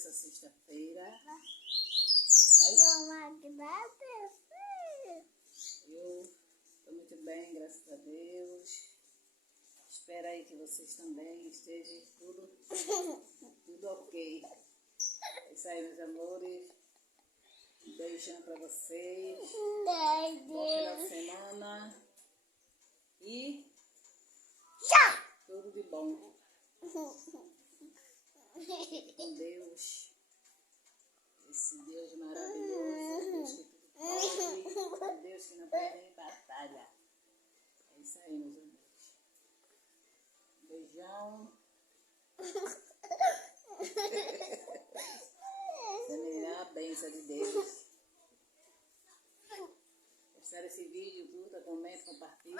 essa sexta-feira? Eu estou muito bem, graças a Deus. Espero aí que vocês também estejam tudo ok. É isso aí, meus amores. Um beijão para vocês. Bom final de semana. E tudo de bom. Com Deus. Esse Deus maravilhoso. Deus que tudo pode. Deus que não perde batalha. É isso aí, meus amores. Um beijão. A bênção de Deus. Gostaram desse vídeo? Curta, comente, compartilhe.